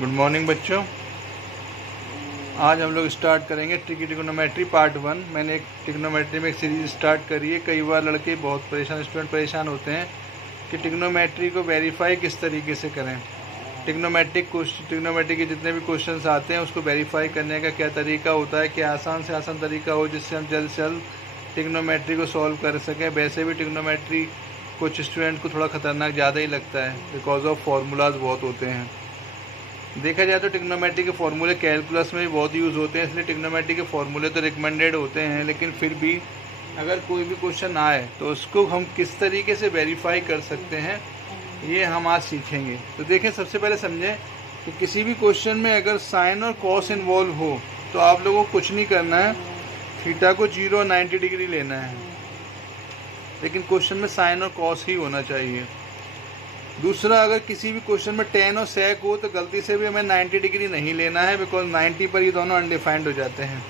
Good morning बच्चों। आज हम लोग स्टार्ट करेंगे ट्रिग्नोमेट्री पार्ट 1। मैंने एक ट्रिग्नोमेट्री में एक सीरीज स्टार्ट करी है। कई बार लड़के बहुत स्टूडेंट परेशान होते हैं कि ट्रिग्नोमेट्री को वेरीफाई किस तरीके से करें। ट्रिग्नोमेट्री के जितने भी क्वेश्चंस आते हैं उसको वेरीफाई करने का क्या तरीका होता है, क्या आसान से आसान तरीका हो जिससे हम जल्द से जल्द ट्रिग्नोमेट्री को सॉल्व कर सकें। वैसे भी ट्रिग्नोमेट्री कुछ स्टूडेंट को थोड़ा ख़तरनाक ज़्यादा ही लगता है बिकॉज ऑफ फार्मूलाज बहुत होते हैं। देखा जाए तो ट्रिग्नोमेट्री के फार्मूले कैलकुलस में भी बहुत यूज़ होते हैं, इसलिए ट्रिग्नोमेट्री के फार्मूले तो रिकमेंडेड होते हैं। लेकिन फिर भी अगर कोई भी क्वेश्चन आए तो उसको हम किस तरीके से वेरीफाई कर सकते हैं ये हम आज सीखेंगे। तो देखें, सबसे पहले समझें कि किसी भी क्वेश्चन में अगर साइन और कॉस इन्वॉल्व हो तो आप लोगों को कुछ नहीं करना है, थीटा को 0 और 90 डिग्री लेना है। लेकिन क्वेश्चन में साइन और कॉस ही होना चाहिए। दूसरा, अगर किसी भी क्वेश्चन में टेन और सेक हो तो गलती से भी हमें 90 डिग्री नहीं लेना है बिकॉज 90 पर ये दोनों अनडिफाइंड हो जाते हैं।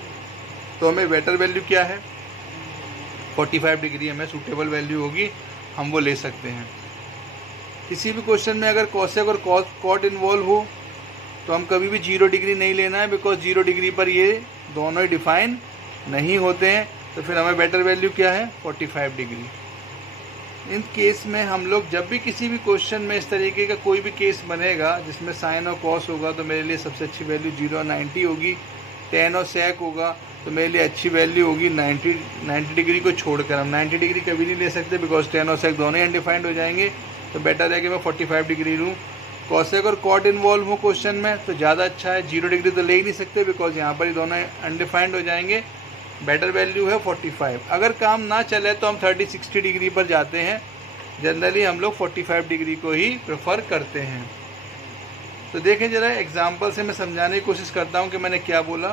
तो हमें बेटर वैल्यू क्या है, 45 डिग्री हमें सूटेबल वैल्यू होगी, हम वो ले सकते हैं। किसी भी क्वेश्चन में अगर कॉसेक और कॉट इन्वॉल्व हो तो हम कभी भी 0 डिग्री नहीं लेना है बिकॉज 0 डिग्री पर ये दोनों ही डिफाइन नहीं होते हैं। तो फिर हमें बेटर वैल्यू क्या है, 45 डिग्री। इन केस में हम लोग जब भी किसी भी क्वेश्चन में इस तरीके का कोई भी केस बनेगा जिसमें साइन और कॉस होगा तो मेरे लिए सबसे अच्छी वैल्यू 0 और 90 होगी। टेन और सेक होगा तो मेरे लिए अच्छी वैल्यू होगी 90 डिग्री को छोड़कर। हम 90 डिग्री कभी नहीं ले सकते बिकॉज टेन और सेक दोनों ही अनडिफाइंड हो जाएंगे। तो बेटर है कि मैं 45 डिग्री लूँ। कॉसेक और कॉट इन्वॉल्व हो क्वेश्चन में तो ज़्यादा अच्छा है। 0 डिग्री तो ले ही नहीं सकते बिकॉज यहाँ पर ही दोनों अनडिफाइंड हो जाएंगे। बेटर वैल्यू है 45। अगर काम ना चले तो हम 30-60 डिग्री पर जाते हैं। जनरली हम लोग 45 डिग्री को ही प्रेफर करते हैं। तो देखें ज़रा एग्जांपल से मैं समझाने की कोशिश करता हूं कि मैंने क्या बोला।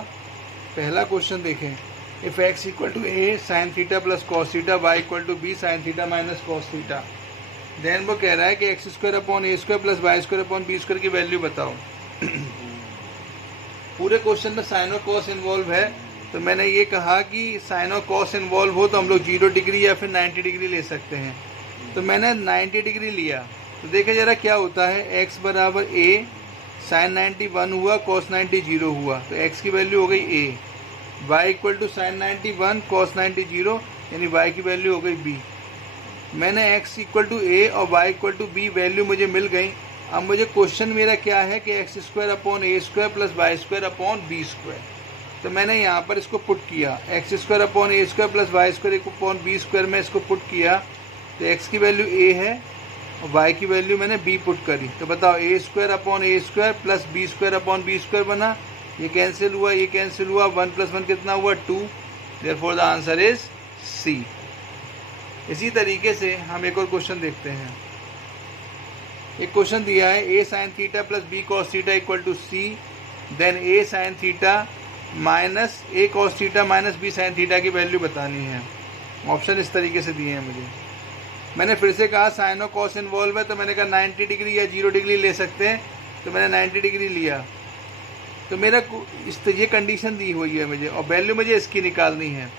पहला क्वेश्चन देखें, if x equal to a sine theta plus cos theta, y equal to b sine theta minus cos theta. Then वो कह रहा है कि x square upon a square plus Y square upon B square की value बताओ। पूरे question में sign और कॉस इन्वॉल्व है तो मैंने ये कहा कि साइन और कॉस इन्वॉल्व हो तो हम लोग 0 डिग्री या फिर 90 डिग्री ले सकते हैं। तो मैंने 90 डिग्री लिया। तो देखें ज़रा क्या होता है, x बराबर a साइन 90 1 हुआ, कॉस 90 0 हुआ, तो x की वैल्यू हो गई a। y equal to sine 90 1 cos 90 0 यानी y की वैल्यू हो गई b। मैंने x इक्वल टू a और y equal to b value मुझे मिल गई। अब मुझे क्वेश्चन मेरा क्या है कि एक्स स्क्वायर अपॉन ए square plus Y square upon B square. तो मैंने यहाँ पर इसको पुट किया, एक्स स्क्वायर अपॉन ए square plus Y square upon B square में इसको पुट किया। तो x की वैल्यू a है और y की वैल्यू मैंने b पुट करी। तो बताओ a square upon A square plus B square upon B square बना, ये कैंसिल हुआ, ये कैंसिल हुआ, 1 + 1 कितना हुआ 2। Therefore the answer is C। इसी तरीके से हम एक और क्वेश्चन देखते हैं। एक क्वेश्चन दिया है a sine theta plus b cos theta equal to C, then a sine theta minus a cos theta minus b sine theta की वैल्यू बतानी है। ऑप्शन इस तरीके से दिए हैं मुझे। मैंने फिर से कहा साइन और कॉस इन्वॉल्व है तो मैंने कहा 90 डिग्री या 0 डिग्री ले सकते हैं। तो मैंने 90 डिग्री लिया। तो मेरा ये कंडीशन दी हुई है मुझे और वैल्यू मुझे इसकी निकालनी है।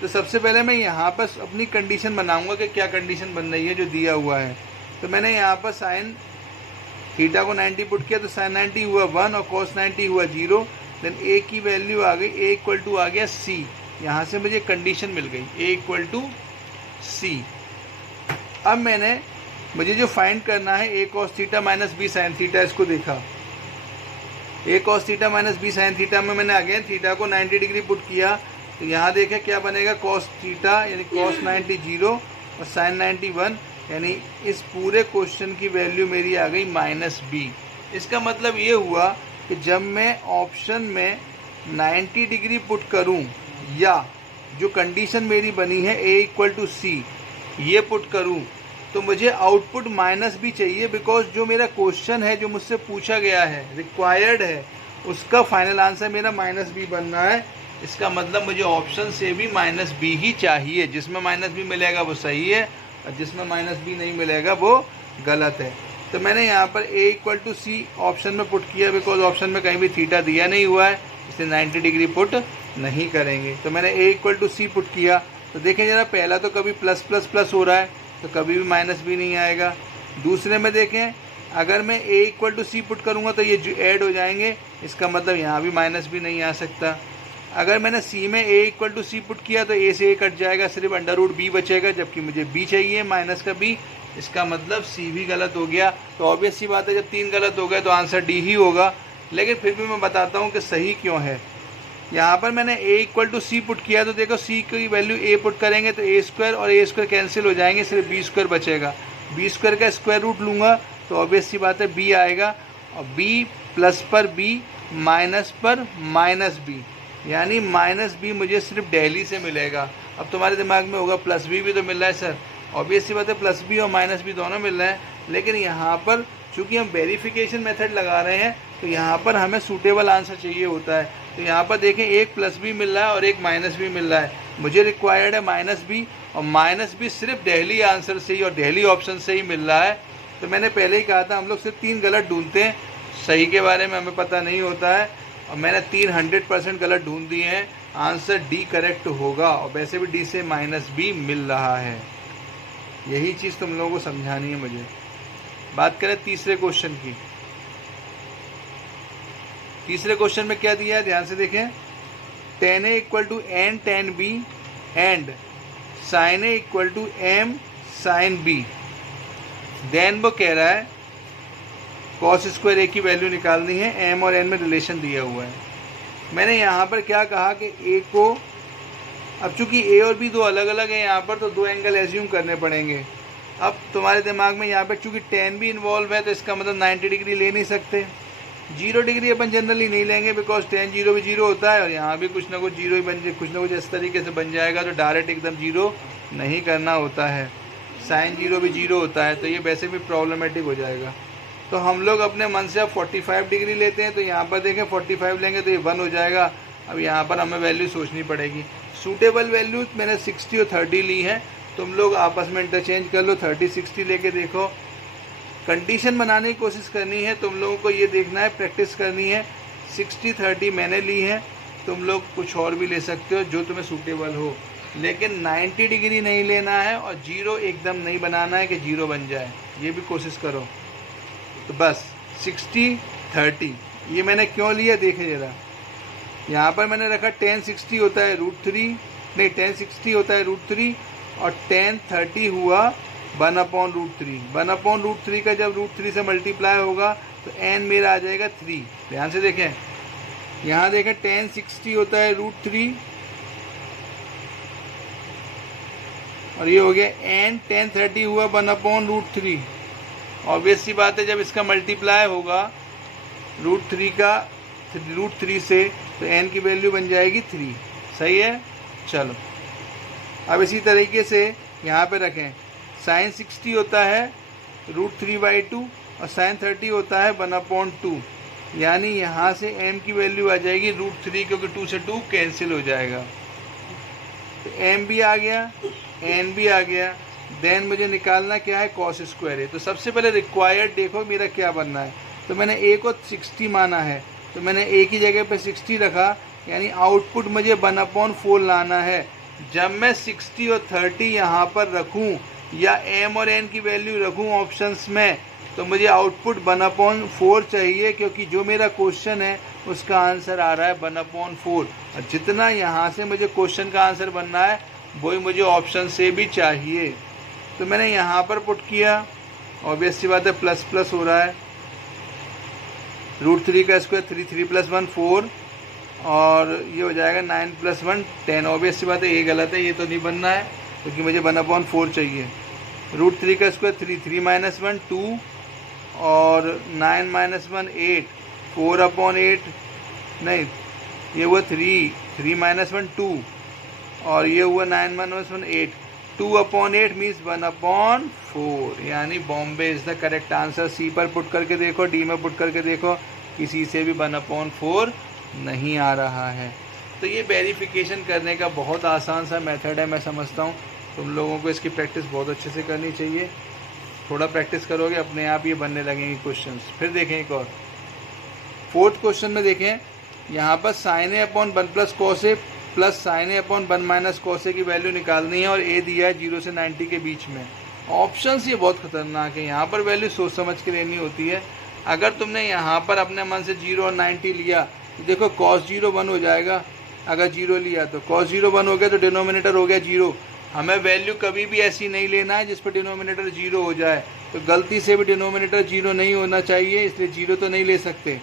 तो सबसे पहले मैं यहाँ पर अपनी कंडीशन बनाऊंगा कि क्या कंडीशन बन रही है जो दिया हुआ है। तो मैंने यहाँ पर साइन थीटा को 90 पुट किया तो साइन 90 हुआ 1 और कॉस 90 हुआ 0। देन a की वैल्यू आ गई, a इक्वल टू आ गया c। यहाँ से मुझे कंडीशन मिल गई a इक्वल टू c। अब मुझे जो फाइंड करना है a cos theta minus b sine theta, इसको देखा। a cos theta minus b sine theta में मैंने अगेन थीटा को 90 डिग्री पुट किया। तो यहाँ देखें क्या बनेगा, cos थीटा यानी cos 90 0 और साइन 90 1, यानी इस पूरे क्वेश्चन की वैल्यू मेरी आ गई -b। इसका मतलब ये हुआ कि जब मैं ऑप्शन में 90 डिग्री पुट करूं या जो कंडीशन मेरी बनी है a इक्वल टू c ये पुट करूं तो मुझे आउटपुट -b चाहिए बिकॉज जो मेरा क्वेश्चन है जो मुझसे पूछा गया है, रिक्वायर्ड है, उसका फाइनल आंसर मेरा -b बनना है। इसका मतलब मुझे ऑप्शन से भी -b ही चाहिए। जिसमें -b मिलेगा वो सही है और जिसमें -b नहीं मिलेगा वो गलत है। तो मैंने यहाँ पर a equal to c option में पुट किया बिकॉज ऑप्शन में कहीं भी थीटा दिया नहीं हुआ है, इसलिए 90 डिग्री पुट नहीं करेंगे। तो मैंने a equal to c put किया। तो देखें जरा, पहला तो कभी प्लस प्लस प्लस हो रहा है तो कभी भी -b नहीं आएगा। दूसरे में देखें अगर मैं a equal to C put करूँगा तो ये ऐड हो जाएंगे, इसका मतलब यहाँ भी माइनस भी नहीं आ सकता। अगर मैंने c में a equal to C put किया तो a से a कट जाएगा, सिर्फ अंडर रूट b बचेगा, जबकि मुझे b चाहिए माइनस का b, इसका मतलब c भी गलत हो गया। तो ऑब्वियस सी बात है, जब 3 गलत हो गए तो आंसर d ही होगा। लेकिन फिर भी मैं बताता हूँ कि सही क्यों है। यहाँ पर मैंने a equal to C put किया तो देखो c की वैल्यू a पुट करेंगे तो a स्क्वायर और a स्क्वायर कैंसिल हो जाएंगे, सिर्फ b स्क्वायर बचेगा। b स्क्वायर का स्क्वायर रूट लूँगा तो ऑब्वियस सी बात है b आएगा, और b प्लस पर b माइनस पर माइनस b, यानी माइनस b मुझे सिर्फ दिल्ली से मिलेगा। अब तुम्हारे दिमाग में होगा प्लस b भी तो मिल रहा है सर, ऑब्वियस सी बात है प्लस b और माइनस b दोनों मिल रहे हैं, लेकिन यहाँ पर चूँकि हम वेरिफिकेशन मेथड लगा रहे हैं तो यहाँ पर हमें सूटेबल आंसर चाहिए होता है। तो यहाँ पर देखें एक प्लस बी मिल रहा है और एक माइनस बी मिल रहा है, मुझे रिक्वायर्ड है माइनस बी, और माइनस बी सिर्फ दिल्ली आंसर से ही और दिल्ली ऑप्शन से ही मिल रहा है। तो मैंने पहले ही कहा था हम लोग सिर्फ 3 गलत ढूंढते हैं, सही के बारे में हमें पता नहीं होता है, और मैंने 3 100% गलत ढूंढ दिए हैं, आंसर डी करेक्ट होगा, और वैसे भी डी से माइनस बी मिल रहा है। यही चीज़ तुम लोगों को समझानी है मुझे। बात करें तीसरे क्वेश्चन की। तीसरे क्वेश्चन में क्या दिया है, ध्यान से देखें। tan a equal to n tan b and sin a equal to m sin b। Then वो कह रहा है cos स्क्वायर a की वैल्यू निकालनी है, m और n में रिलेशन दिया हुआ है। मैंने यहाँ पर क्या कहा कि a को, अब चूंकि a और b दो अलग अलग है यहाँ पर, तो 2 एंगल एज्यूम करने पड़ेंगे। अब तुम्हारे दिमाग में यहाँ पर चूंकि tan भी इन्वॉल्व है तो इसका मतलब 90 डिग्री ले नहीं सकते, 0 डिग्री अपन जनरली नहीं लेंगे, बिकॉज tan 0 भी 0 होता है, और यहाँ भी कुछ ना कुछ 0 ही बन जाए, कुछ ना कुछ इस तरीके से बन जाएगा, तो डायरेक्ट एकदम 0 नहीं करना होता है। sin 0 भी 0 होता है, तो ये वैसे भी प्रॉब्लमेटिक हो जाएगा। तो हम लोग अपने मन से अब 45 डिग्री लेते हैं, तो यहाँ पर देखें 45 लेंगे तो ये 1 हो जाएगा। अब यहाँ पर हमें वैल्यू सोचनी पड़ेगी। सूटेबल वैल्यू मैंने 60 और 30 ली है, तुम लोग आपस में इंटरचेंज कर लो, 30 60 लेके देखो। कंडीशन बनाने की कोशिश करनी है, तुम लोगों को ये देखना है, प्रैक्टिस करनी है। 60 30 मैंने ली है, तुम लोग कुछ और भी ले सकते हो जो तुम्हें सूटेबल हो, लेकिन 90 डिग्री नहीं लेना है और 0 एकदम नहीं बनाना है कि 0 बन जाए, ये भी कोशिश करो। तो बस 60 30 ये मैंने क्यों लिया देखे ज़रा। यहाँ पर मैंने रखा tan 60 होता है √3, नहीं tan 60 होता है √3, और tan 30 हुआ 1/√3। 1/√3 का जब √3 से मल्टीप्लाई होगा तो n मेरा आ जाएगा 3। ध्यान से देखें, यहाँ देखें tan 60 होता है √3, और ये हो गया n tan 30 हुआ 1/√3। ऑब्वियस सी बात है जब इसका मल्टीप्लाई होगा √3 का √3 से तो n की वैल्यू बन जाएगी 3। सही है, चलो अब इसी तरीके से यहाँ पे रखें। sin 60 होता है √3/2 और sin 30 होता है 1/2, यानी यहाँ से m की वैल्यू आ जाएगी √3, क्योंकि 2 से 2 कैंसिल हो जाएगा, तो m भी आ गया n भी आ गया। देन मुझे निकालना क्या है, cos स्क्वायर है। तो सबसे पहले रिक्वायर्ड देखो मेरा क्या बनना है, तो मैंने a को 60 माना है, तो मैंने a की जगह पे 60 रखा, यानी आउटपुट मुझे 1/4 लाना है। जब मैं 60 और 30 यहाँ पर रखूँ या m और n की वैल्यू रखूँ ऑप्शंस में, तो मुझे आउटपुट 1/4 चाहिए, क्योंकि जो मेरा क्वेश्चन है उसका आंसर आ रहा है 1/4, और जितना यहाँ से मुझे क्वेश्चन का आंसर बनना है वही मुझे ऑप्शन से भी चाहिए। तो मैंने यहाँ पर पुट किया, ऑब्वियस सी बात है प्लस प्लस हो रहा है, √3 का स्क्वायर 3 3 + 1 4, और ये हो जाएगा 9 + 1 10। ऑब्वियस सी बात है ये गलत है, ये तो नहीं बनना है क्योंकि मुझे 1/4 चाहिए। √3 का स्क्वायर 3 3 - 1 2, और 9 - 1 8, 4/8 नहीं, ये हुआ 3 3 - 1 2, और ये हुआ 9 - 1 8, 2/8 मीन्स 1/4, यानी Bombay is the correct answer. C पर पुट करके देखो, डी में पुट करके देखो, किसी से भी 1/4 नहीं आ रहा है। तो ये वेरिफिकेशन करने का बहुत आसान सा मेथड है, मैं समझता हूँ तुम लोगों को इसकी प्रैक्टिस बहुत अच्छे से करनी चाहिए। थोड़ा प्रैक्टिस करोगे अपने आप ये बनने लगेंगे क्वेश्चंस। फिर देखें एक और, 4th क्वेश्चन में देखें, यहाँ पर sin a/1 + cos a plus sin a/1 - cos a की वैल्यू निकालनी है, और a दिया है 0 से 90 के बीच में। ऑप्शंस ये बहुत खतरनाक है, यहाँ पर वैल्यू सोच समझ के लेनी होती है। अगर तुमने यहाँ पर अपने मन से 0 और 90 लिया तो देखो cos 0 1 हो जाएगा। अगर 0 लिया तो cos 0 1 हो गया तो डिनोमिनेटर हो गया 0। हमें वैल्यू कभी भी ऐसी नहीं लेना है जिस पर डिनोमिनेटर 0 हो जाए, तो गलती से भी डिनोमिनेटर 0 नहीं होना चाहिए, इसलिए 0 तो नहीं ले सकते।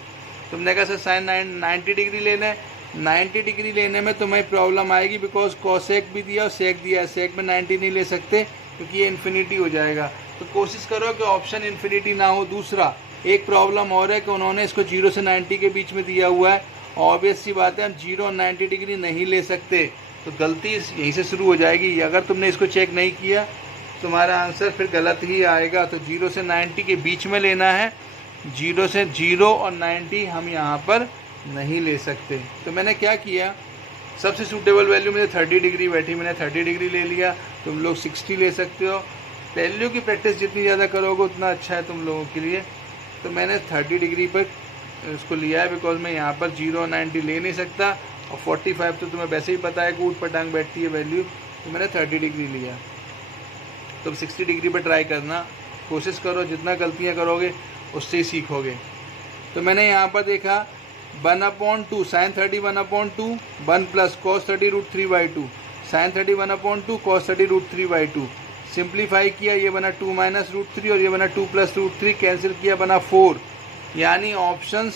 तुमने कहा सर साइन 90 डिग्री लेना है, 90 डिग्री लेने में तुम्हें प्रॉब्लम आएगी, बिकॉज कॉसेक भी दिया और सेक दिया है। सेक में 90 नहीं ले सकते क्योंकि ये इन्फिनिटी हो जाएगा। तो कोशिश करो कि ऑप्शन इन्फिनिटी ना हो। दूसरा एक प्रॉब्लम और है कि उन्होंने इसको 0 से 90 के बीच में दिया हुआ है। ऑब्वियस सी बात है, हम 0 और 90 डिग्री नहीं ले सकते, तो गलती यहीं से शुरू हो जाएगी। अगर तुमने इसको चेक नहीं किया तुम्हारा आंसर फिर गलत ही आएगा। तो 0 से 90 के बीच में लेना है, 0 और 90 हम यहाँ पर नहीं ले सकते। तो मैंने क्या किया, सबसे सूटेबल वैल्यू मुझे 30 डिग्री बैठी, मैंने 30 डिग्री ले लिया। तुम लोग 60 ले सकते हो। वैल्यू की प्रैक्टिस जितनी ज़्यादा करोगे उतना अच्छा है तुम लोगों के लिए। तो मैंने 30 डिग्री पर इसको लिया है, बिकॉज मैं यहाँ पर 0 और 90 ले नहीं सकता, और 45 तो तुम्हें वैसे ही पता है कि ऊट पटांग बैठती है वैल्यू, तो मैंने 30 डिग्री लिया। तुम 60 डिग्री पर ट्राई करना, कोशिश करो, जितना गलतियाँ करोगे उससे ही सीखोगे। तो मैंने यहाँ पर देखा 1/2 sine 30 1/2 1 plus cos 30 √3/2 sine 30 1/2 cos 30 √3/2। Simplify किया, ये बना 2 माइनस √3 और ये बना 2 प्लस √3, कैंसिल किया बना 4। यानी ऑप्शंस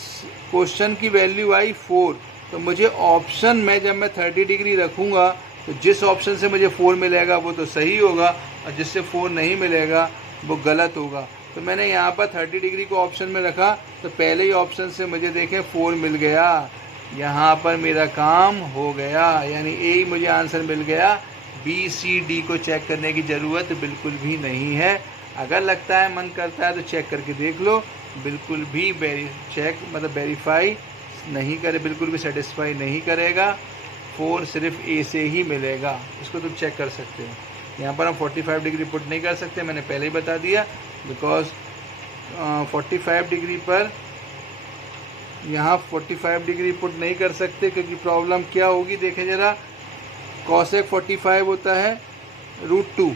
क्वेश्चन की वैल्यू आई 4। तो मुझे ऑप्शन में जब मैं 30 डिग्री रखूँगा तो जिस ऑप्शन से मुझे 4 मिलेगा वो तो सही होगा, और जिससे 4 नहीं मिलेगा वो गलत होगा। तो मैंने यहाँ पर 30 डिग्री को ऑप्शन में रखा, तो पहले ही ऑप्शन से मुझे देखें 4 मिल गया। यहाँ पर मेरा काम हो गया, यानी ए ही मुझे आंसर मिल गया। बी सी डी को चेक करने की ज़रूरत बिल्कुल भी नहीं है। अगर लगता है, मन करता है तो चेक करके देख लो, बिल्कुल भी वेरीफाई नहीं करे, बिल्कुल भी सेटिस्फाई नहीं करेगा। 4 सिर्फ ए से ही मिलेगा, इसको तुम चेक कर सकते हो। यहाँ पर हम 45 डिग्री पुट नहीं कर सकते, मैंने पहले ही बता दिया, बिकॉज 45 डिग्री पर यहाँ 45 डिग्री पुट नहीं कर सकते, क्योंकि प्रॉब्लम क्या होगी देखें ज़रा। कॉसेक 45 होता है √2,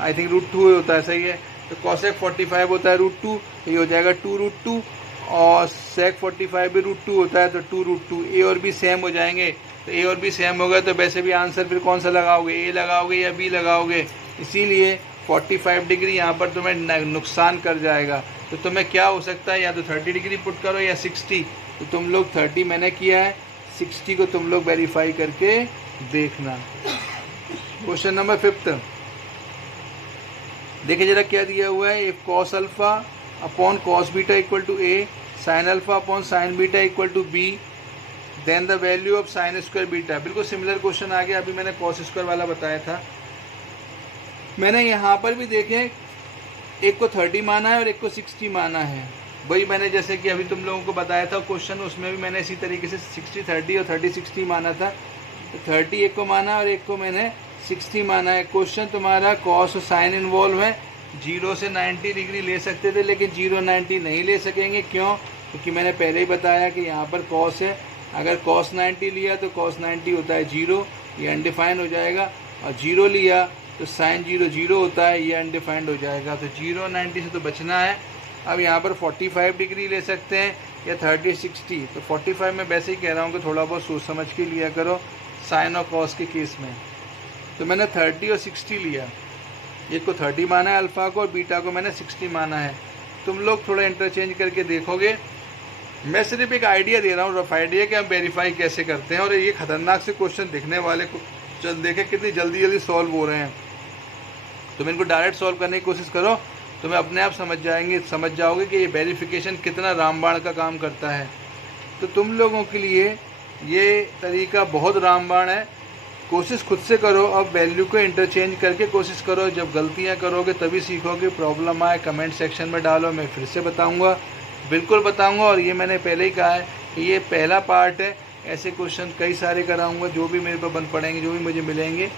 आई थिंक √2 होता है, सही है। तो कॉसेक 45 होता है √2, तो ये हो जाएगा 2√2, और सेक 45 भी √2 होता है, तो 2√2। ए और बी सेम हो जाएंगे, तो ए और बी सेम हो गए तो वैसे भी आंसर फिर कौन सा लगाओगे, ए लगाओगे या बी लगाओगे। इसीलिए 45 डिग्री यहाँ पर तुम्हें नुकसान कर जाएगा। तो तुम्हें क्या हो सकता है, या तो 30 डिग्री पुट करो या 60। तो तुम लोग 30 मैंने किया है, 60 को तुम लोग वेरीफाई करके देखना। क्वेश्चन नंबर 5 देखिए जरा क्या दिया हुआ है। If cos alpha upon cos beta equal to A, sine alpha upon sine beta equal to B, then the value of sine square beta. बिल्कुल सिमिलर क्वेश्चन आ गया, अभी मैंने कॉस स्क्वायर वाला बताया था। मैंने यहाँ पर भी देखें, एक को 30 माना है और एक को 60 माना है। वही मैंने जैसे कि अभी तुम लोगों को बताया था क्वेश्चन, उसमें भी मैंने इसी तरीके से 60 30 और 30 60 माना था। तो 30 एक को माना और एक को मैंने 60 माना है। क्वेश्चन तुम्हारा कॉस और साइन इन्वॉल्व है। 0 से 90 डिग्री ले सकते थे, लेकिन 0 90 नहीं ले सकेंगे। क्यों? क्योंकि मैंने पहले ही बताया कि यहाँ पर कॉस है। अगर कॉस 90 लिया तो कॉस 90 होता है 0, ये अनडिफाइंड हो जाएगा, और 0 लिया तो साइन 0 0 होता है, ये अनडिफाइंड हो जाएगा। तो 0 90 से तो बचना है। अब यहाँ पर 45 डिग्री ले सकते हैं या 30 60। तो 45 में वैसे ही कह रहा हूँ कि थोड़ा बहुत सोच समझ के लिया करो साइन और कॉस के केस में। तो मैंने 30 और 60 लिया, एक को 30 माना है अल्फ़ा को, और बीटा को मैंने 60 माना है। तुम लोग थोड़ा इंटरचेंज करके देखोगे। मैं सिर्फ एक आइडिया दे रहा हूँ, रफ आइडिया कि हम वेरीफाई कैसे करते हैं। और ये खतरनाक से क्वेश्चन दिखने वाले को चल देखें कितनी जल्दी जल्दी सॉल्व हो रहे हैं। तुम इनको डायरेक्ट सॉल्व करने की कोशिश करो, तुम्हें अपने आप समझ जाओगे कि ये वेरिफिकेशन कितना रामबाण का काम करता है। तो तुम लोगों के लिए ये तरीका बहुत रामबाण है। कोशिश खुद से करो, अब वैल्यू को इंटरचेंज करके कोशिश करो। जब गलतियां करोगे तभी सीखोगे। प्रॉब्लम आए कमेंट सेक्शन में डालो, मैं फिर से बताऊंगा, बिल्कुल बताऊंगा। और ये मैंने पहले ही कहा है कि ये पहला पार्ट है। ऐसे क्वेश्चन कई सारे कराऊंगा, जो भी मेरे पर बन पड़ेंगे, जो भी मुझे मिलेंगे,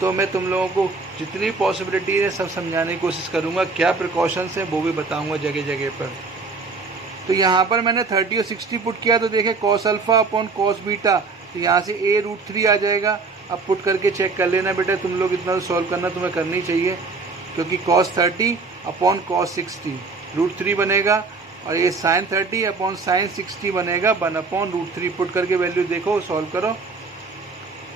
तो मैं तुम लोगों को जितनी पॉसिबिलिटी है सब समझाने की कोशिश करूँगा। क्या प्रिकॉशंस हैं वो भी बताऊँगा जगह जगह पर। तो यहाँ पर मैंने 30 और 60 पुट किया, तो देखें cos alpha upon cos beta, तो यहाँ से a √3 आ जाएगा। अब पुट करके चेक कर लेना बेटा, तुम लोग इतना तो सॉल्व करना तुम्हें करनी चाहिए। क्योंकि cos 30 अपॉन cos 60 √3 बनेगा, और ये sin 30 अपॉन sin 60 बनेगा 1 अपॉन √3। पुट करके वैल्यू देखो, सॉल्व करो।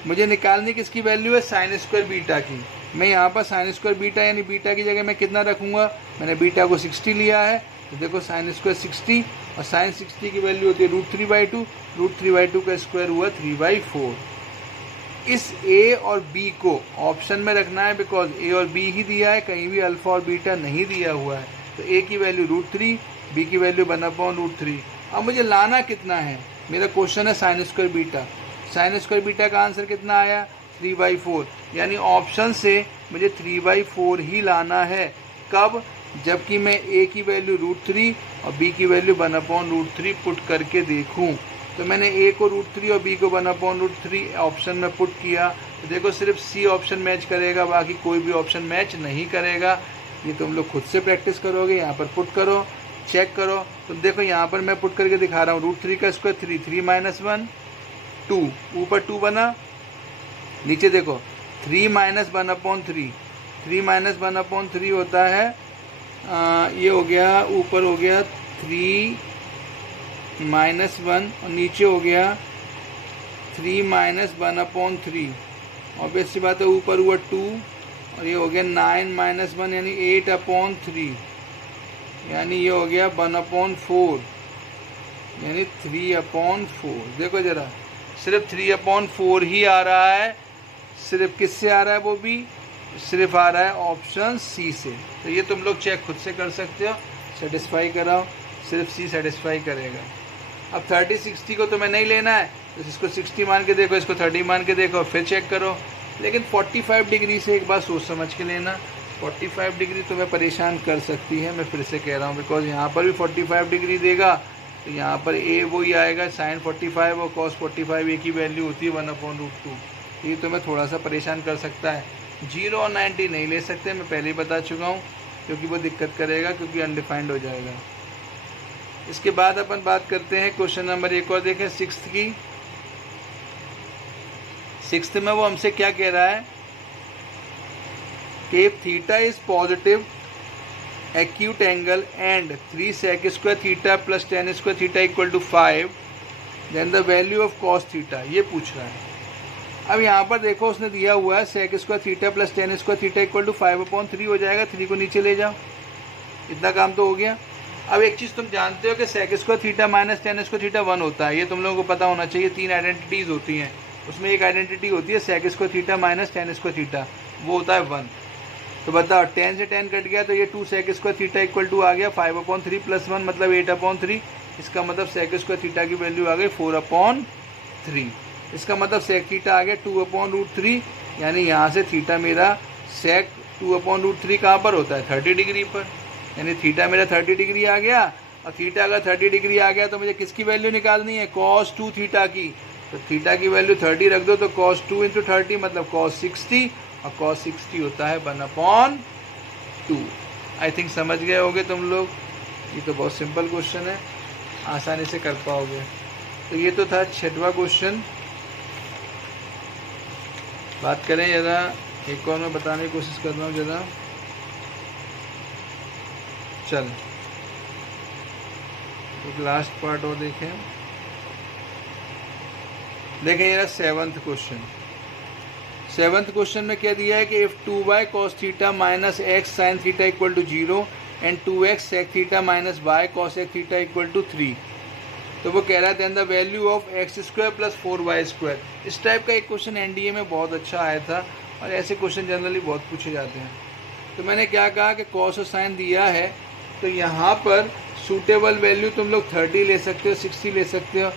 मुझे निकालनी किसकी वैल्यू है, साइन स्क्वायर बीटा की। मैं यहाँ पर साइन स्क्वायर बीटा यानी बीटा की जगह मैं कितना रखूँगा, मैंने बीटा को 60 लिया है, तो देखो साइन स्क्वायर 60 और साइन 60 की वैल्यू होती है √3/2, √3/2 का स्क्वायर हुआ 3/4। इस ए और बी को ऑप्शन में रखना है, बिकॉज ए और बी ही दिया है, कहीं भी अल्फा और बीटा नहीं दिया हुआ है। तो ए की वैल्यू √3, बी की वैल्यू 1 अपॉन √3। अब मुझे लाना कितना है, मेरा क्वेश्चन है sign square beta. Sign square beta का आंसर कितना आया, 3/4, यानी ऑप्शन से मुझे 3/4 ही लाना है। कब, जबकि मैं ए की वैल्यू √3 और बी की वैल्यू 1 अपॉन √3 पुट करके देखूं। तो मैंने ए को √3 और बी को 1 अपॉन √3 ऑप्शन में पुट किया, तो देखो सिर्फ सी ऑप्शन मैच करेगा, बाकी कोई भी ऑप्शन मैच नहीं करेगा। ये तुम लोग खुद से प्रैक्टिस करोगे, यहाँ पर पुट करो, चेक करो। तो देखो यहाँ पर मैं पुट करके दिखा रहा हूँ, √3 का स्क्वायर 3, 3 - 1 2, ऊपर 2 बना, नीचे देखो 3 - 1 अपॉन 3, 3 - 1 अपॉन 3 होता है, ये हो गया, ऊपर हो गया 3 - 1 और नीचे हो गया 3 - 1 अपॉन 3। ऑब्वियस सी बात है, ऊपर हुआ 2 और ये हो गया 9 - 1 यानी 8 अपॉन 3, यानी ये हो गया 1 अपॉन 4 यानी 3 अपॉन 4। देखो जरा, सिर्फ 3 अपॉन 4 ही आ रहा है। सिर्फ किससे आ रहा है, वो भी सिर्फ आ रहा है ऑप्शन सी से। तो ये तुम लोग चेक खुद से कर सकते हो, सेटिस्फाई कराओ, सिर्फ सी सेटिस्फाई करेगा। अब 30 60 को तुम्हें नहीं लेना है, तो इसको 60 मान के देखो, इसको 30 मान के देखो, फिर चेक करो। लेकिन 45 डिग्री से एक बार सोच समझ के लेना, 45 डिग्री तुम्हें परेशान कर सकती है, मैं फिर से कह रहा हूँ, बिकॉज यहाँ पर भी 45 डिग्री देगा, तो यहाँ पर ए वही आएगा साइन 45 और कॉस 45, ए की वैल्यू होती है 1 अपॉन √2। ये तुम्हें थोड़ा सा परेशान कर सकता है। 0 और 90 नहीं ले सकते, मैं पहले ही बता चुका हूँ, क्योंकि वो दिक्कत करेगा, क्योंकि अनडिफाइंड हो जाएगा। इसके बाद अपन बात करते हैं क्वेश्चन नंबर 1 और देखें 6th की। 6th में वो हमसे क्या कह रहा है कि theta is positive acute angle and 3 sec square theta plus tan square theta equal to 5, then the value of cos theta, ये पूछ रहा है। अब यहाँ पर देखो उसने दिया हुआ है sec square theta plus tan square theta equal to 5/3 हो जाएगा, 3 को नीचे ले जाओ, इतना काम तो हो गया। अब एक चीज़ तुम जानते हो कि sec square theta minus tan square theta 1 होता है, ये तुम लोगों को पता होना चाहिए। 3 आइडेंटिटीज़ होती हैं, उसमें एक आइडेंटिटी होती है sec square theta minus tan square theta, वो होता है 1। तो बताओ 10 से 10 कट गया, तो ये 2 sec square theta equal to आ गया 5/3 + 1 मतलब 8/3। इसका मतलब sec square theta की वैल्यू आ गई 4/3। इसका मतलब sec theta आ गया 2/√3, यानी यहाँ से थीटा मेरा sec 2/√3 कहाँ पर होता है, 30 डिग्री पर, यानी थीटा मेरा 30 डिग्री आ गया। और थीटा अगर 30 डिग्री आ गया तो मुझे किसकी वैल्यू निकालनी है, cos 2 थीटा की। तो थीटा की वैल्यू 30 रख दो, तो cos 2 × 30 मतलब cos 60, और cos 60 होता है 1/2। आई थिंक समझ गए होगे तुम लोग, ये तो बहुत सिंपल क्वेश्चन है, आसानी से कर पाओगे। तो ये तो था 6वां क्वेश्चन। बात करें ज़रा, एक और मैं बताने की कोशिश कर रहा हूँ ज़रा, चल एक लास्ट पार्ट और देखें। ये 7th क्वेश्चन। 7th क्वेश्चन में क्या दिया है कि if 2y cos theta minus x sin theta equal to 0 and 2x sec theta minus y cos x theta equal to 3, तो वो कह रहा है then the value of x² + 4y²। इस टाइप का एक क्वेश्चन एनडीए में बहुत अच्छा आया था, और ऐसे क्वेश्चन जनरली बहुत पूछे जाते हैं। तो मैंने क्या कहा कि cos और sin दिया है, तो यहाँ पर सूटेबल वैल्यू तुम लोग 30 ले सकते हो, 60 ले सकते हो,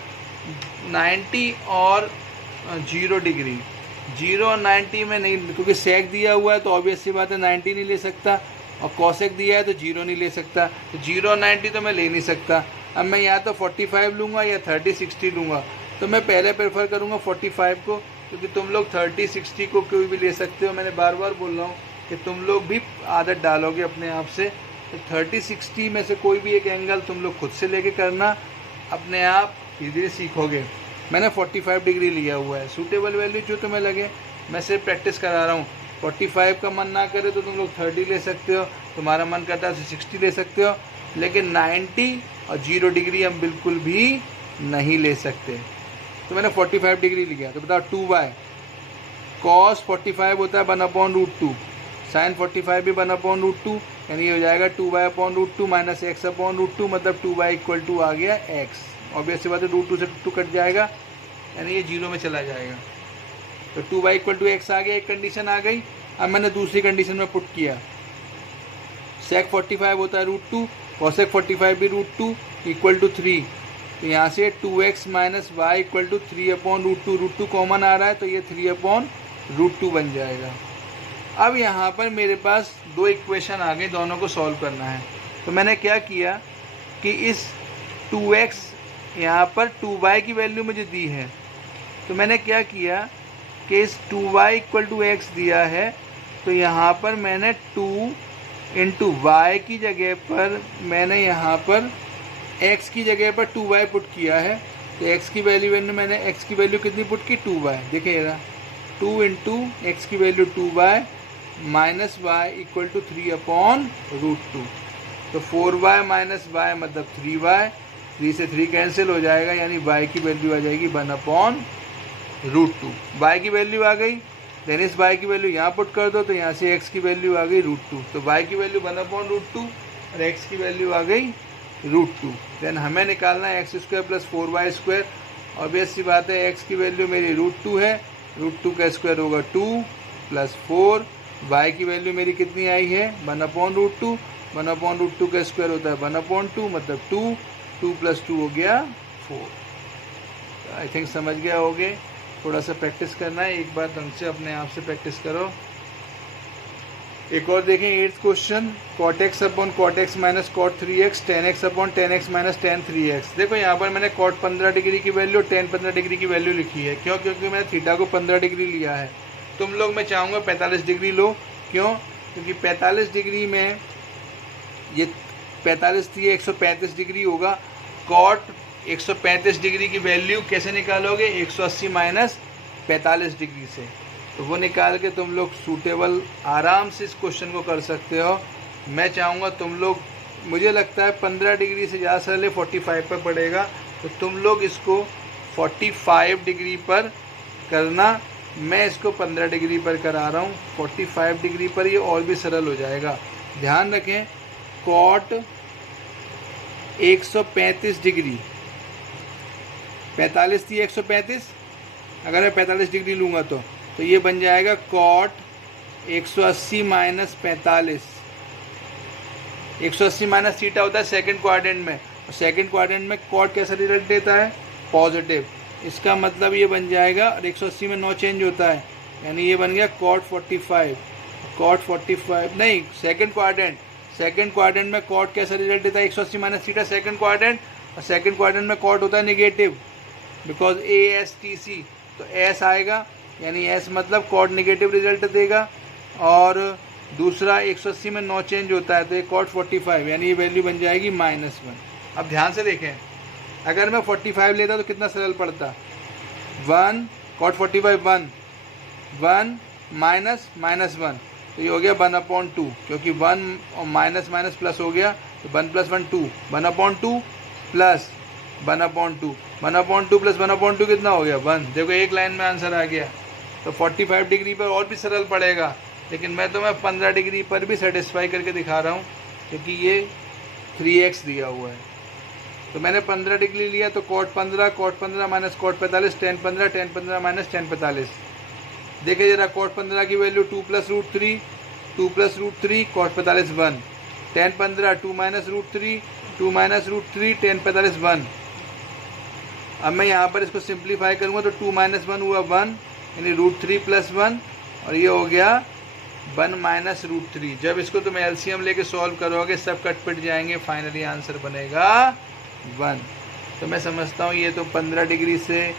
90 और 0 डिग्री। 0 और 90 में नहीं, क्योंकि सेक दिया हुआ है तो ऑब्वियस सी बात है 90 नहीं ले सकता, और कॉसेक दिया है तो 0 नहीं ले सकता, तो 0 और 90 तो मैं ले नहीं सकता। अब मैं या तो 45 लूँगा या 30 60 लूँगा, तो मैं पहले प्रेफर करूँगा 45 को, क्योंकि तुम लोग 30 60 को कोई भी ले सकते हो। मैंने बार बार बोल रहा हूँ कि तुम लोग भी आदत डालोगे अपने आप से, तो 30 60 में से कोई भी एक एंगल तुम लोग खुद से लेके करना, अपने आप धीरे धीरे सीखोगे। मैंने 45 डिग्री लिया हुआ है, सूटेबल वैल्यू जो तुम्हें लगे, मैं सिर्फ प्रैक्टिस करा रहा हूँ। 45 का मन ना करे तो तुम लोग 30 ले सकते हो, तुम्हारा मन करता है तो 60 ले सकते हो, लेकिन 90 और 0 डिग्री हम बिल्कुल भी नहीं ले सकते। तो मैंने 45 डिग्री लिया, तो बताओ 2y cos 45 होता है 1/√2, sin 45 भी 1/√2, यानी ये हो जाएगा 2y/√2 माइनस x/√2, मतलब 2y इक्वल टू आ गया x। ऑब्वियस सी बात है, √2 से 2 कट जाएगा, यानी ये 0 में चला जाएगा। तो 2y इक्वल टू x आ गया, एक कंडीशन आ गई। अब मैंने दूसरी कंडीशन में पुट किया, sec 45 होता है √2, cosec 45 भी √2 इक्वल टू 3, तो यहाँ से 2x minus Y equal to 3/√2, √2 common आ रहा है तो ये 3/√2 बन जाएगा। अब यहाँ पर मेरे पास दो इक्वेशन आ गए, दोनों को सॉल्व करना है। तो मैंने क्या किया कि इस 2x यहाँ पर 2y की वैल्यू मुझे दी है, तो मैंने क्या किया कि इस 2y इक्वल टू x दिया है, तो यहाँ पर मैंने 2 इंटू वाई की जगह पर मैंने यहाँ पर x की जगह पर 2y पुट किया है। तो x की वैल्यू मैंने x की वैल्यू कितनी पुट की, 2y। देखिएगा 2 इंटू एक्स की वैल्यू 2y माइनस वाई इक्वल टू 3/√2, तो 4y माइनस वाई मतलब 3y, 3 से 3 कैंसिल हो जाएगा, यानी y की वैल्यू आ जाएगी 1/√2। y की वैल्यू आ गई, देन इस y की वैल्यू यहाँ पुट कर दो, तो यहाँ से x की वैल्यू आ गई √2, तो y की वैल्यू 1/√2 और x की वैल्यू आ गई √2। देन हमें निकालना है x² प्लस 4y²। ऑब्वियस सी बात है, x की वैल्यू मेरी √2 है, √2 का स्क्वायर होगा 2 प्लस 4, y की वैल्यू मेरी कितनी आई है 1/√2, 1/√2 का स्क्वायर होता है 1/2, मतलब 2 प्लस 2 हो गया 4। आई थिंक समझ गया होगे। थोड़ा सा प्रैक्टिस करना है, एक बार ढंग से अपने आप से प्रैक्टिस करो। एक और देखें 8th question, cot x upon cot x minus cot 3x, tan x upon tan x minus tan 3x। देखो यहाँ पर मैंने cot 15 डिग्री की वैल्यू, tan 15 डिग्री की वैल्यू लिखी है। क्यों? क्योंकि मैंने थीटा को 15 डिग्री लिया है। तुम लोग मैं चाहूँगा 45 डिग्री लो। क्यों? क्योंकि 45 डिग्री में ये 45 थी, 135 डिग्री होगा। cot 135 डिग्री की वैल्यू कैसे निकालोगे, 180 माइनस 45 डिग्री से, तो वो निकाल के तुम लोग सूटेबल आराम से इस क्वेश्चन को कर सकते हो। मैं चाहूँगा तुम लोग, मुझे लगता है 15 डिग्री से ज़्यादा सरल 45 पर पड़ेगा, तो तुम लोग इसको 45 डिग्री पर करना। मैं इसको 15 डिग्री पर करा रहा हूँ, 45 डिग्री पर ये और भी सरल हो जाएगा। ध्यान रखें, cot 135 डिग्री, 45 थी 135, अगर मैं 45 डिग्री लूँगा तो ये बन जाएगा cot 180 माइनस 45। 180 माइनस थीटा होता है सेकंड क्वाड्रेंट में, और सेकंड क्वाड्रेंट में cot कैसा रिजल्ट देता है, पॉजिटिव। इसका मतलब ये बन जाएगा, और 180 में 9 चेंज होता है, यानी ये बन गया cot 45। cot 45 नहीं, सेकंड क्वाड्रेंट में cot कैसा रिजल्ट देता है, 180 माइनस थीटा सेकंड क्वाड्रेंट, और सेकंड क्वाड्रेंट में cot होता है नेगेटिव, बिकॉज ASTC, तो S आएगा, यानी S मतलब cot नेगेटिव रिजल्ट देगा। और दूसरा 180 में 9 चेंज होता है, तो ये cot 45, यानी ये वैल्यू बन जाएगी -1। अब ध्यान से देखें, अगर मैं 45 लेता तो कितना सरल पड़ता, 1 cot 45 1 माइनस -1, तो ये हो गया 1/2, क्योंकि 1 और माइनस प्लस हो गया, तो 1 + 1 2, 1/2 प्लस 1/2, 1/2 प्लस 1/2 कितना हो गया 1। देखो एक लाइन में आंसर आ गया। तो 45 डिग्री पर और भी सरल पड़ेगा, लेकिन मैं 15 डिग्री पर भी सेटिस्फाई करके दिखा रहा हूँ, क्योंकि ये 3x दिया हुआ है। तो मैंने 15 डिग्री लिया, तो cot 15 minus cot 45, tan 15 minus tan 45। देखिए जरा, cot 15 की वैल्यू 2 + √3 cot 45 1, tan 15 2 - √3 tan 45 1। अब मैं यहाँ पर इसको सिंप्लीफाई करूँगा, तो 2 - 1 हुआ 1, यानी √3 + 1, और ये हो गया 1 - √3। जब इसको तुम LCM लेके सॉल्व करोगे, सब कट पिट जाएंगे, फाइनली आंसर बनेगा 1। तो मैं समझता हूँ ये तो 15 डिग्री से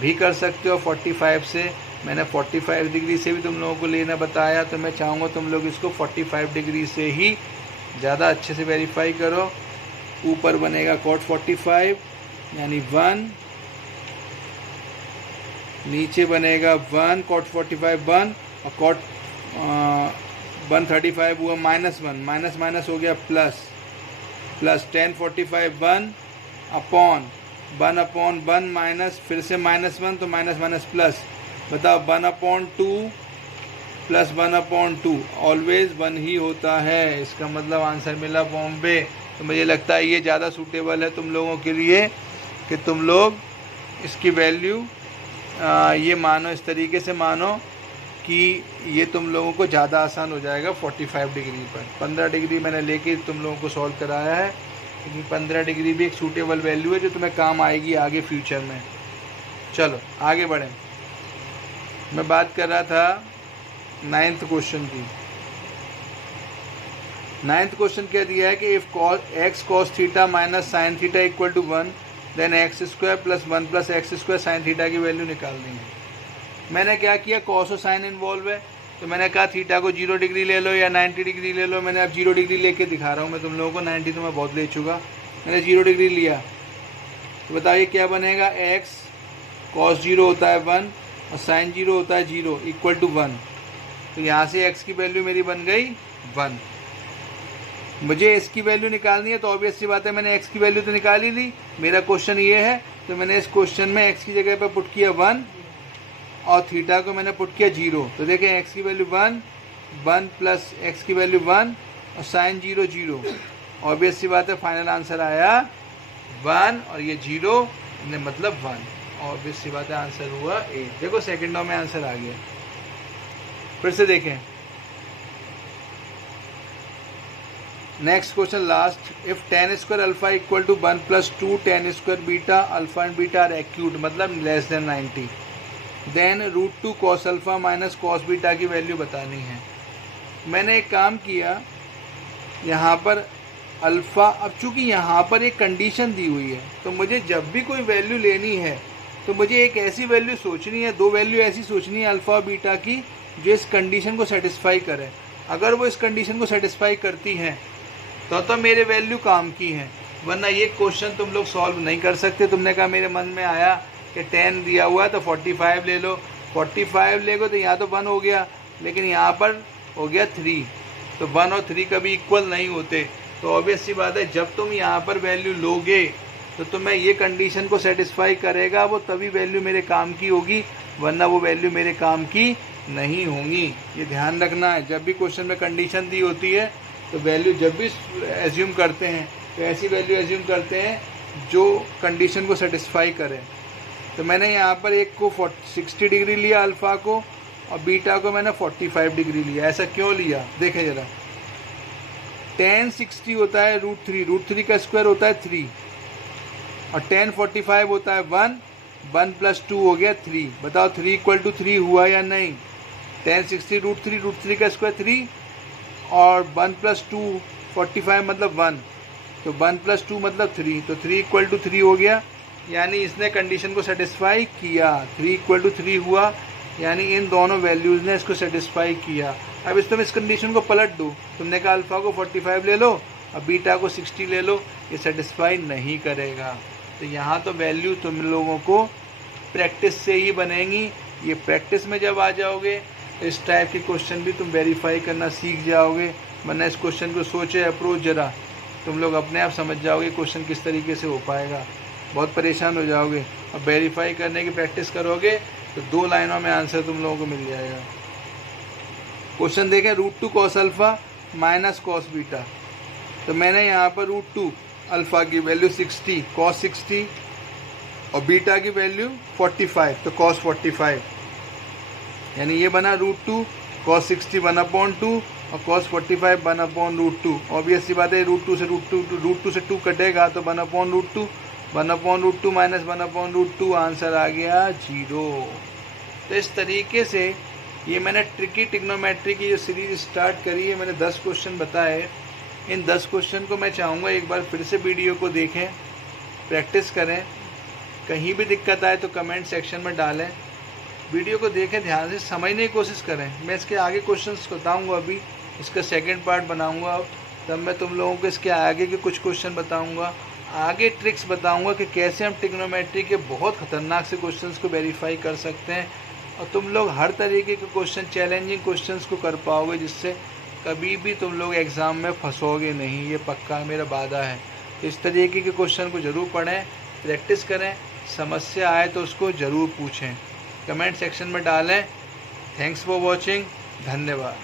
भी कर सकते हो, 45 से। मैंने 45 डिग्री से भी तुम लोगों को लेना बताया, तो मैं चाहूँगा तुम लोग इसको 45 डिग्री से ही ज़्यादा अच्छे से वेरीफाई करो। ऊपर बनेगा cot 45 यानी 1, नीचे बनेगा 1 cot 45 1, और 135 हुआ माइनस वन, माइनस माइनस हो गया plus, plus 1045 one upon one minus फिर से माइनस वन, तो माइनस माइनस प्लस। बताओ 1/2 प्लस 1/2 ऑलवेज 1 ही होता है। इसका मतलब आंसर मिला बॉम्बे। तो मुझे लगता है ये ज़्यादा सूटेबल है तुम लोगों के लिए कि तुम लोग इसकी वैल्यू ये मानो, इस तरीके से मानो कि ये तुम लोगों को ज़्यादा आसान हो जाएगा 45 डिग्री पर। 15 डिग्री मैंने लेके तुम लोगों को सॉल्व कराया है, लेकिन 15 डिग्री भी एक सूटेबल वैल्यू है जो तुम्हें काम आएगी आगे फ्यूचर में। चलो आगे बढ़ें। मैं बात कर रहा था 9th क्वेश्चन की। 9th क्वेश्चन क्या दिया है कि if x cos theta minus sine theta equal to 1 then X square plus 1 plus X square sine theta की वैल्यू निकालनी है। मैंने क्या किया, कॉस और साइन इन्वॉल्व है, तो मैंने कहा थीटा को 0 डिग्री ले लो या 90 डिग्री ले लो। मैंने अब 0 डिग्री लेके दिखा रहा हूँ मैं तुम लोगों को, 90 तो मैं बहुत ले चुका। मैंने 0 डिग्री लिया, तो बताइए क्या बनेगा। x cos 0 होता है 1 और साइन 0 होता है 0 इक्वल टू 1। तो यहाँ से x की वैल्यू मेरी बन गई 1। मुझे इसकी वैल्यू निकालनी है, तो ऑब्वियस सी बात है मैंने x की वैल्यू तो निकाल ही ली। मेरा क्वेश्चन ये है, तो मैंने इस क्वेश्चन में x की जगह पर पुट किया 1 और थीटा को मैंने पुट किया 0। तो देखें x की वैल्यू 1 प्लस x की वैल्यू 1 और साइन 0 0। ऑब्वियस सी बात है फाइनल आंसर आया 1 और ये 0 मतलब 1। ऑब्वियस सी बात है आंसर हुआ 8। देखो सेकेंडों में आंसर आ गया। फिर से देखें next question last. If tan square alpha equal to 1 plus 2 tan square beta alpha and beta are acute मतलब लेस देन 90, देन √2 cos अल्फा माइनस cos बीटा की वैल्यू बतानी है। मैंने एक काम किया, यहाँ पर अल्फ़ा, अब चूँकि यहाँ पर एक कंडीशन दी हुई है, तो मुझे जब भी कोई वैल्यू लेनी है तो मुझे एक ऐसी वैल्यू सोचनी है, दो वैल्यू ऐसी सोचनी है अल्फ़ा और बीटा की जो इस कंडीशन को सेटिस्फाई करे। अगर वो इस कंडीशन को सेटिस्फाई करती हैं तो मेरे वैल्यू काम की हैं, वरना ये क्वेश्चन तुम लोग सॉल्व नहीं कर सकते। तुमने कहा मेरे मन में आया कि 10 दिया हुआ है तो 45 ले लो, 45 ले गो तो यहाँ तो 1 हो गया, लेकिन यहाँ पर हो गया 3, तो 1 और 3 कभी इक्वल नहीं होते। तो ऑब्वियस सी बात है जब तुम यहाँ पर वैल्यू लोगे तो तुम्हें ये कंडीशन को सेटिस्फाई करेगा, वो तभी वैल्यू मेरे काम की होगी, वरना वो वैल्यू मेरे काम की नहीं होंगी। ये ध्यान रखना है, जब भी क्वेश्चन में कंडीशन दी होती है तो वैल्यू जब भी एज्यूम करते हैं तो ऐसी वैल्यू एज्यूम करते हैं जो कंडीशन को सेटिस्फाई करे। तो मैंने यहाँ पर एक को 60 डिग्री लिया अल्फ़ा को और बीटा को मैंने 45 डिग्री लिया। ऐसा क्यों लिया देखें ज़रा। tan 60 होता है √3 का स्क्वायर होता है 3 और tan 45 होता है 1 प्लस 2 हो गया 3। बताओ 3 इक्वल टू 3 हुआ या नहीं। tan 60 √3 का स्क्वायर 3 और 1 प्लस 2 45 मतलब 1, तो 1 प्लस 2 मतलब 3, तो 3 इक्वल टू 3 हो गया, यानी इसने कंडीशन को सेटिस्फाई किया। 3 इक्वल टू 3 हुआ, यानी इन दोनों वैल्यूज़ ने इसको सेटिस्फाई किया। अब तुम इस कंडीशन को पलट दो, तुमने कहा अल्फ़ा को 45 ले लो और बीटा को 60 ले लो, ये सेटिस्फाई नहीं करेगा। तो यहाँ तो वैल्यू तुम लोगों को प्रैक्टिस से ही बनेंगी। ये प्रैक्टिस में जब आ जाओगे तो इस टाइप के क्वेश्चन भी तुम वेरीफाई करना सीख जाओगे, वरना इस क्वेश्चन को सोचे अप्रोच जरा, तुम लोग अपने आप समझ जाओगे क्वेश्चन किस तरीके से हो पाएगा, बहुत परेशान हो जाओगे। अब वेरीफाई करने की प्रैक्टिस करोगे तो 2 लाइनों में आंसर तुम लोगों को मिल जाएगा। क्वेश्चन देखें √2 cos alpha minus cos beta. तो मैंने यहाँ पर √2 अल्फ़ा की वैल्यू 60 cos 60 और बीटा की वैल्यू 45 तो cos 45, यानी ये बना √2 cos 60 1/2 और cos 45 1/√2। ऑब्वियस सी बात है √2 से 2 कटेगा तो 1/√2 1/√2 माइनस 1/√2 आंसर आ गया 0। तो इस तरीके से ये मैंने ट्रिकी ट्रिग्नोमेट्री की जो सीरीज स्टार्ट करी है, मैंने 10 क्वेश्चन बताए। इन 10 क्वेश्चन को मैं चाहूँगा एक बार फिर से वीडियो को देखें, प्रैक्टिस करें। कहीं भी दिक्कत आए तो कमेंट सेक्शन में डालें, वीडियो को देखें ध्यान से, समझने की कोशिश करें। मैं इसके आगे क्वेश्चंस बताऊंगा, अभी इसका सेकंड पार्ट बनाऊंगा, अब तब मैं तुम लोगों को इसके आगे के कुछ क्वेश्चन बताऊंगा, आगे ट्रिक्स बताऊंगा कि कैसे हम ट्रिग्नोमेट्री के बहुत ख़तरनाक से क्वेश्चंस को वेरीफाई कर सकते हैं। और तुम लोग हर तरीके के क्वेश्चन, चैलेंजिंग क्वेश्चंस को कर पाओगे, जिससे कभी भी तुम लोग एग्ज़ाम में फंसोगे नहीं, ये पक्का मेरा वादा है। इस तरीके के क्वेश्चन को ज़रूर पढ़ें, प्रैक्टिस करें, समस्या आए तो उसको ज़रूर पूछें, कमेंट सेक्शन में डालें। थैंक्स फॉर वॉचिंग, धन्यवाद।